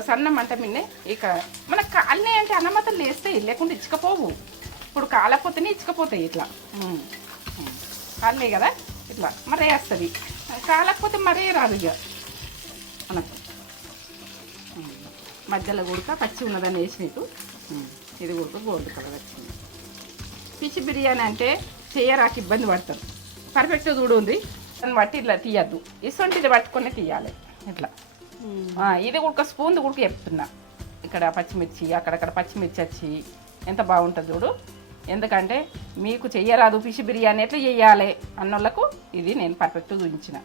ఇక సన్నం మంట మిన్నే ఇక మనకు కాలనే అంటే అన్నమతలు లేస్తాయి, లేకుండా ఇచ్చకపోవు. ఇప్పుడు కాలపోతేనే ఇచ్చకపోతాయి ఇట్లా కాలనే కదా ఇట్లా మరే వస్తుంది, కాలకపోతే మరే రాదు ఇక మనకు. మధ్యలో ఉడక పచ్చి ఉన్నదాన్ని వేసినట్టు ఇది ఉడక గోల్డ్ కలర్ వచ్చింది. ఫిష్ బిర్యానీ అంటే చేయరాకి ఇబ్బంది పడతారు. పర్ఫెక్ట్ చూడు ఉంది దాన్ని బట్టి ఇట్లా తీయద్దు, ఇసువంటిది పట్టుకొని తీయాలి ఇట్లా. ఇది ఒక స్పూన్ ఉడక చెప్తున్నా. ఇక్కడ పచ్చిమిర్చి అక్కడక్కడ పచ్చిమిర్చి వచ్చి ఎంత బాగుంటుంది చూడు. ఎందుకంటే మీకు చెయ్యరాదు ఫిష్ బిర్యానీ ఎట్లా చెయ్యాలి అన్నోళ్ళకు ఇది నేను పర్ఫెక్ట్ చూపించిన.